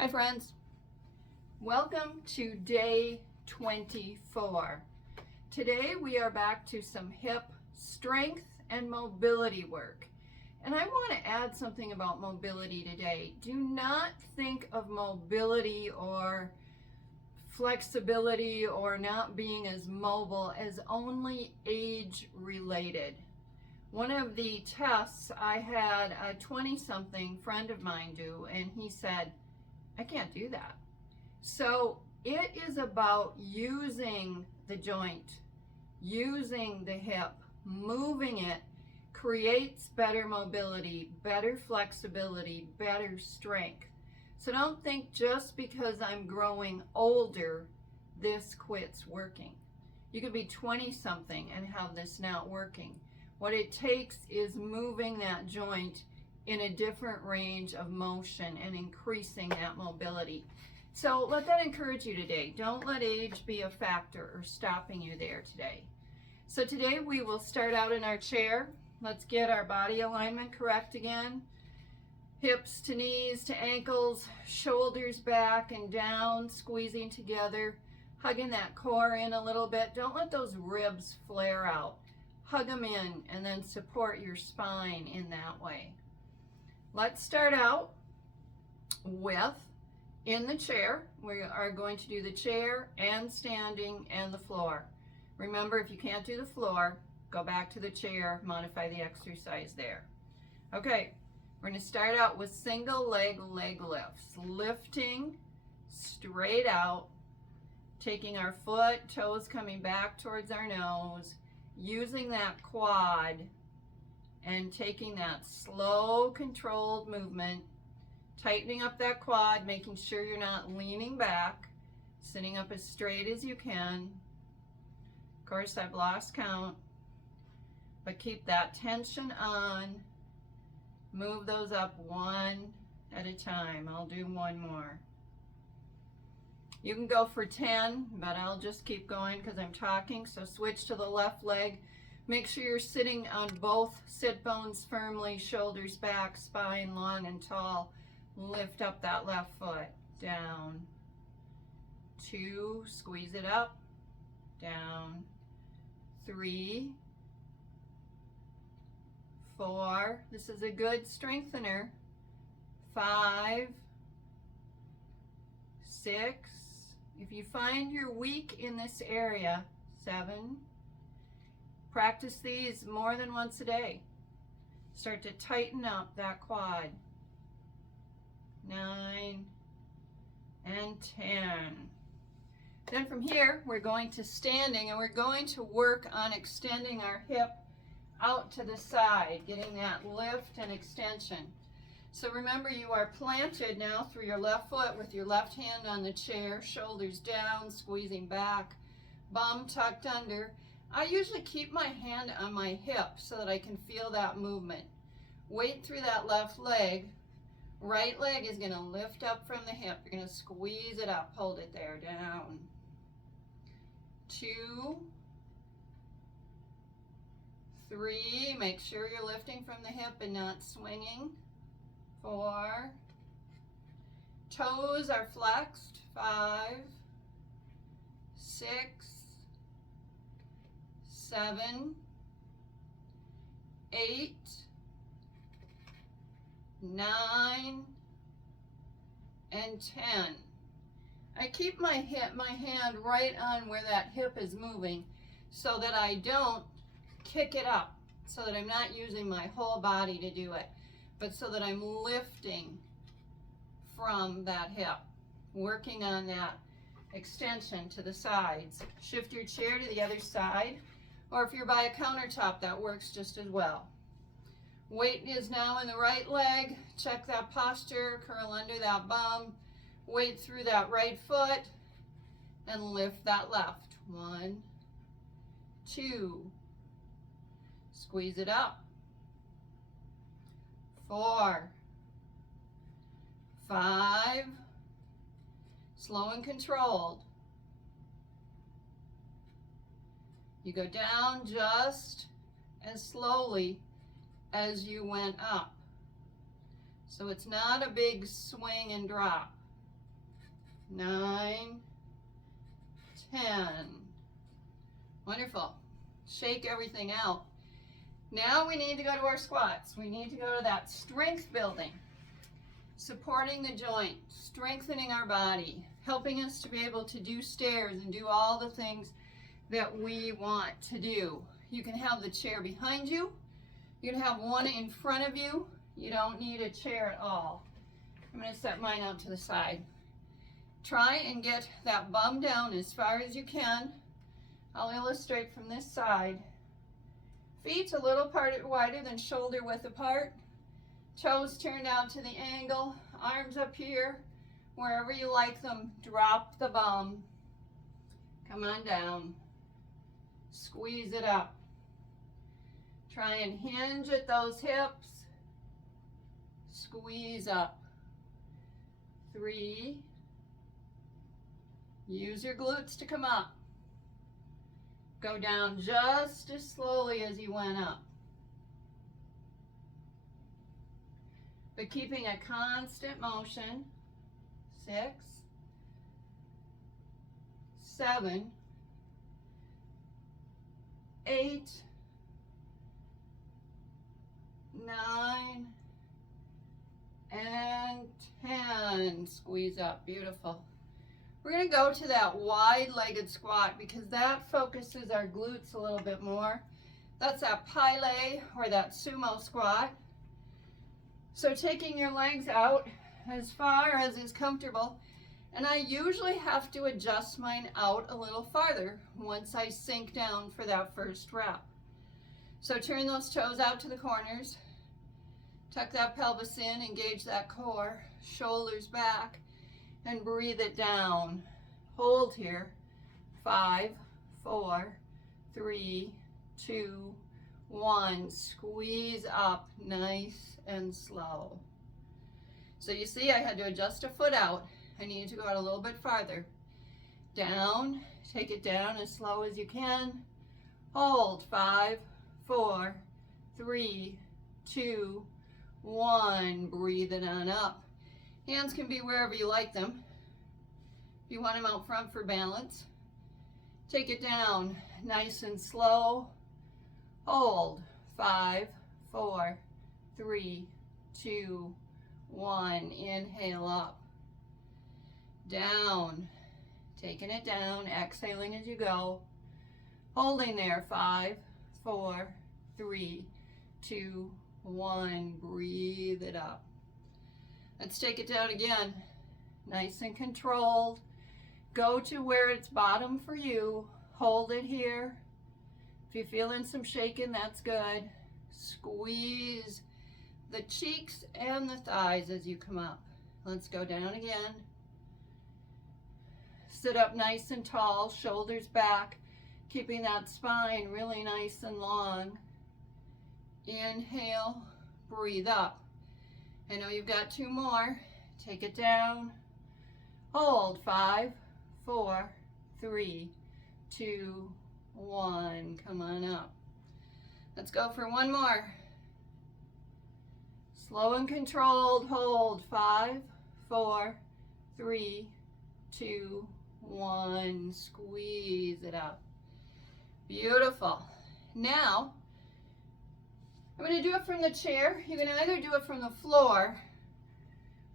Hi friends, welcome to day 24. Today we are back to some hip strength and mobility work. And I want to add something about mobility today. Do not think of mobility or flexibility or not being as mobile as only age related. One of the tests I had a 20-something friend of mine do, and he said, I can't do that. So it is about using the joint, using the hip, moving it creates better mobility, better flexibility, better strength. So don't think just because I'm growing older, this quits working. You could be 20 something and have this not working. What it takes is moving that joint in a different range of motion and increasing that mobility. So let that encourage you today. Don't let age be a factor or stopping you there today. So today we will start out in our chair. Let's get our body alignment correct again. Hips to knees to ankles, shoulders back and down, squeezing together, hugging that core in a little bit. Don't let those ribs flare out. Hug them in and then support your spine in that way. Let's start out with in the chair. We are going to do the chair and standing and the floor. Remember, if you can't do the floor, go back to the chair, modify the exercise there. Okay, we're going to start out with single leg lifts. Lifting straight out, taking our foot, toes coming back towards our nose, using that quad and taking that slow, controlled movement, tightening up that quad, making sure you're not leaning back, sitting up as straight as you can. Of course, I've lost count, but keep that tension on. Move those up one at a time. I'll do one more. You can go for 10, but I'll just keep going because I'm talking. So switch to the left leg. Make sure you're sitting on both sit bones firmly, shoulders back, spine long and tall. Lift up that left foot. Down. 2, squeeze it up. Down. 3, 4, this is a good strengthener. 5, 6, if you find you're weak in this area, 7. Practice these more than once a day. Start to tighten up that quad. 9 and 10. Then from here, we're going to standing and we're going to work on extending our hip out to the side, getting that lift and extension. So remember, you are planted now through your left foot with your left hand on the chair, shoulders down, squeezing back, bum tucked under. I usually keep my hand on my hip so that I can feel that movement. Weight through that left leg. Right leg is going to lift up from the hip. You're going to squeeze it up. Hold it there. Down. 2, 3. Make sure you're lifting from the hip and not swinging. 4. Toes are flexed. 5, 6, 7, 8, 9, and 10. I keep my hand right on where that hip is moving so that I don't kick it up, so that I'm not using my whole body to do it, but so that I'm lifting from that hip, working on that extension to the sides. Shift your chair to the other side, or if you're by a countertop, that works just as well. Weight is now in the right leg. Check that posture, curl under that bum, weight through that right foot, and lift that left. 1, 2, squeeze it up. 4, 5, slow and controlled. You go down just as slowly as you went up. So it's not a big swing and drop. 9, 10. Wonderful. Shake everything out. Now we need to go to our squats. We need to go to that strength building, supporting the joint, strengthening our body, helping us to be able to do stairs and do all the things that we want to do. You can have the chair behind you. You can have one in front of you. You don't need a chair at all. I'm going to set mine out to the side. Try and get that bum down as far as you can. I'll illustrate from this side. Feet a little part wider than shoulder width apart. Toes turned out to the angle. Arms up here. Wherever you like them, drop the bum. Come on down. Squeeze it up. Try and hinge at those hips. Squeeze up. 3. Use your glutes to come up. Go down just as slowly as you went up. But keeping a constant motion. 6, 7, 8, 9, and 10. Squeeze up. Beautiful. We're going to go to that wide-legged squat because that focuses our glutes a little bit more. That's that plie or that sumo squat. So taking your legs out as far as is comfortable, and I usually have to adjust mine out a little farther once I sink down for that first rep. So turn those toes out to the corners, tuck that pelvis in, engage that core, shoulders back, and breathe it down. Hold here. 5, 4, 3, 2, 1. Squeeze up nice and slow. So you see I had to adjust a foot out. I needed to go out a little bit farther. Down. Take it down as slow as you can. Hold. 5, 4, 3, 2, 1. Breathe it on up. Hands can be wherever you like them. If you want them out front for balance, take it down nice and slow. Hold. 5, 4, 3, 2, 1. Inhale up. Down. Taking it down, exhaling as you go. Holding there. 5, 4, 3, 2, 1. Breathe it up. Let's take it down again. Nice and controlled. Go to where it's bottom for you. Hold it here. If you're feeling some shaking, that's good. Squeeze the cheeks and the thighs as you come up. Let's go down again. Sit up nice and tall, shoulders back, keeping that spine really nice and long. Inhale, breathe up. I know you've got 2 more. Take it down. Hold. 5, 4, 3, 2, 1. Come on up. Let's go for 1 more. Slow and controlled. Hold. 5, 4, 3, 2, 1. Squeeze it up. Beautiful. Now, I'm going to do it from the chair. You can either do it from the floor.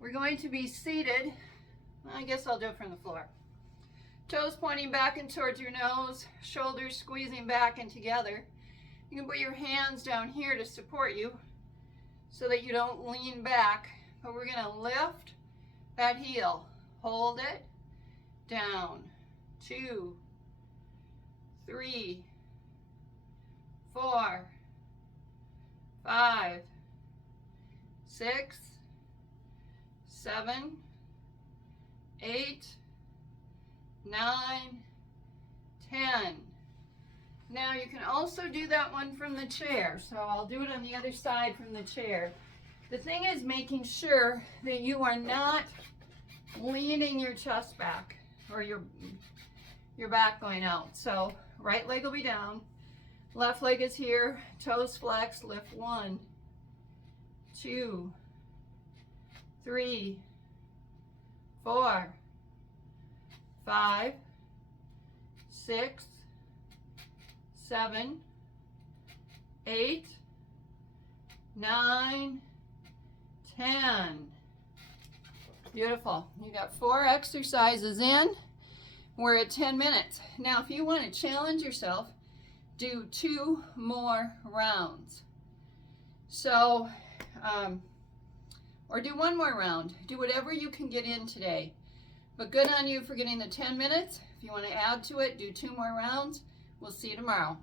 We're going to be seated. I guess I'll do it from the floor. Toes pointing back and towards your nose, shoulders squeezing back and together. You can put your hands down here to support you so that you don't lean back. But we're going to lift that heel. Hold it. Down. 2, 3, 4, 5, 6, 7, 8, 9, 10. Now you can also do that one from the chair. So I'll do it on the other side from the chair. The thing is making sure that you are not leaning your chest back or your back going out. So right leg will be down. Left leg is here. Toes flexed. Lift. 1, 2, 3, 4, 5, 6, 7, 8, 9, 10. Beautiful. You got 4 exercises in. We're at 10 minutes. Now, if you want to challenge yourself, do 2 more rounds. So, or do 1 more round. Do whatever you can get in today. But good on you for getting the 10 minutes. If you want to add to it, do 2 more rounds. We'll see you tomorrow.